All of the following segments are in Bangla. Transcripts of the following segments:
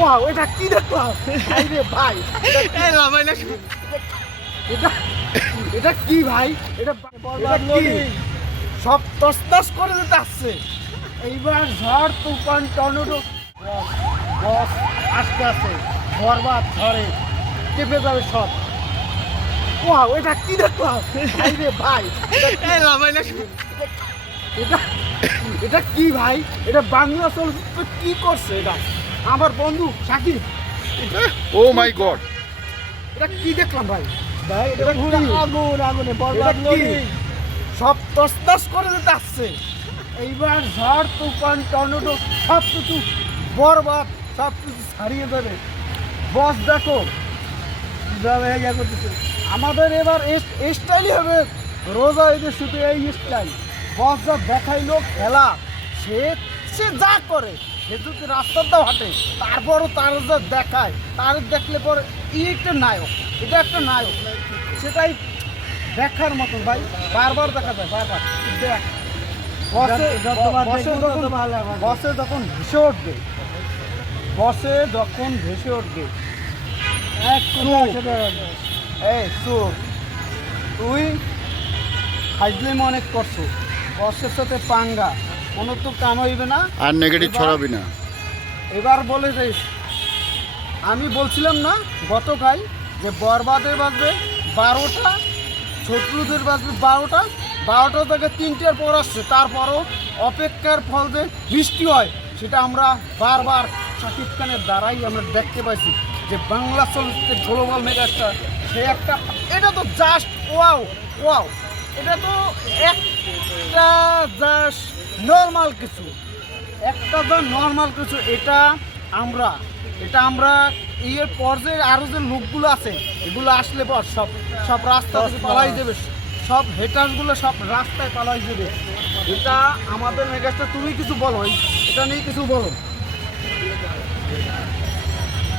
ওয়াও এটা কি দেখলাম ভাই রে ভাই এটা এই বাবা এটা এটা কি ভাই? এটা কি? নদী। সব তসতস করে দিতে আসছে। এইবার ঝড় তুফান টর্নেডো। বস আস্তে আস্তে। বরবাদ ঝড়ে চেপে যাবে সব। ওয়াও এটা কি দেখলাম ভাই রে ভাই এটা বাবা এটা এটা এটা কি ভাই? এটা বাংলা চলচ্চিত্র কি করছে এটা? আমার বন্ধু সাকিব। ও মাই গড এটা কি দেখলাম ভাই? ভাই এটা আগুন আগুনে বরবাদ? নদী। সব তসতস করে দিতে আসছে এইবার ঝড় তুফান টর্নেডো সব কিছু বরবাদ সব কিছু ছাড়িয়ে দেবে। বস দেখো যাবে করতেছে আমাদের এবার স্টাইলই হবে। রোজা ঈদের শুধু এই স্টাইল। বস যা দেখাইলো খেলা সে সে যা করে সে যদি রাস্তাটাও হাঁটে তারপরও তার যা দেখায় তার দেখলে পরে ই একটা নায়ক এটা একটা নায়ক। সেটাই দেখার মতো ভাই বারবার দেখা যায় বারবার। দেখ বসে যখন বসে যখন ভেসে উঠবে বসে যখন ভেসে উঠবে এই তুই হাজলিম অনেক করছ বসের সাথে পাঙ্গা। কোনো তো কাম হইবে না। আর নেগেটিভ ছড়াবি না। এবার বলে যাইস আমি বলছিলাম না গতকাল যে বরবাদের বাজবে বারোটা শত্রুদের বাজবে বারোটা বারোটা থেকে তিনটের পর আসছে। তারপরও অপেক্ষার ফল যে বৃষ্টি হয় সেটা আমরা বারবার শাকিব খানের দ্বারাই আমরা দেখতে পাইছি যে বাংলা চলচ্চিত্রের গ্লোবাল মেগাস্টার সে একটা এটা তো জাস্ট ওয়াও ওয়াও এটা তো একটা জাস্ট নর্মাল কিছু। একটা তো নর্মাল কিছু এটা আমরা। এটা আমরা এর পর যে আরও যে লোকগুলো আছে এগুলো আসলে পর সব সব রাস্তা পালাই দেবে সব হেটারগুলো সব রাস্তায় পালাই দেবে এটা আমাদের মেগাস্টার তুমি কিছু বলো এটা নিয়ে কিছু বলো।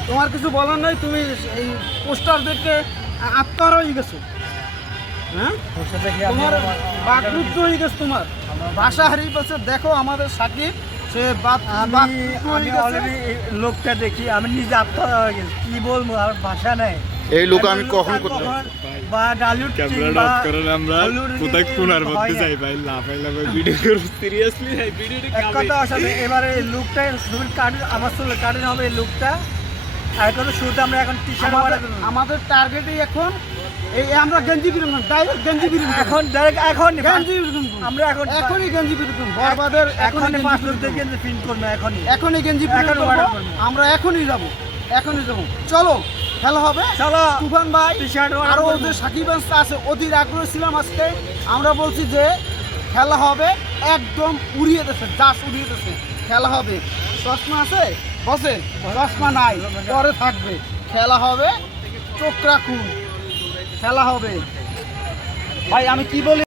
তোমার কিছু বলার নাই তুমি এই পোস্টার দেখে আত্মার হয়ে গেছো। তোমার আমার- বাকরুদ্ধ হয়ে গেছে তোমার। ভাষা হারিয়ে গেছে দেখো আমাদের সাকিব সে হয়ে লোকটা দেখি আমি নিজে আত্মা হয়ে গেছি। কি বলব আর ভাষা নাই। এই লোক আমি কখন আর বা ডালিউড ক্যামেরাটা অফ করেন আমরা। কোথায় কোনার মধ্যে যাই ভাই? লাফাই লাফাই ভিডিও করব সিরিয়াসলি ভাই ভিডিওটা এক কথা আসলে এবারে লুকটা কাটিং আমার কাটিং হবে এই লুকটা। আর এখন শুরুতে আমরা এখন টি শার্ট আমাদের আমাদের টার্গেটই এখন এই আমরা গেঞ্জি বিরুদ্ধ ডাইরেক্ট গেঞ্জি বিরুদ্ধ এখন ডাইরেক্ট এখন গেঞ্জি বিরুদ্ধ আমরা এখন এখনই গেঞ্জি বিরুদ্ধ বরবাদের এখন এখনই পাঁচ গেঞ্জি থেকে প্রিন্ট করব এখনই। এখনই গেঞ্জি বিরুদ্ধ করব। আমরা এখনই যাব। এখনই যাব। চলো খেলা হবে। চলো। তুফান ভাই আরও ওদের সাকিব আছে অধীর আগ্রহ ছিলাম আজকে। আমরা বলছি যে খেলা হবে। একদম উড়িয়ে দিচ্ছে দাস উড়িয়ে দিচ্ছে খেলা হবে। চশমা আছে? বসে। চশমা নাই। পরে থাকবে। খেলা হবে। চোখ রাখুন। খেলা হবে। ভাই আমি কি বলি?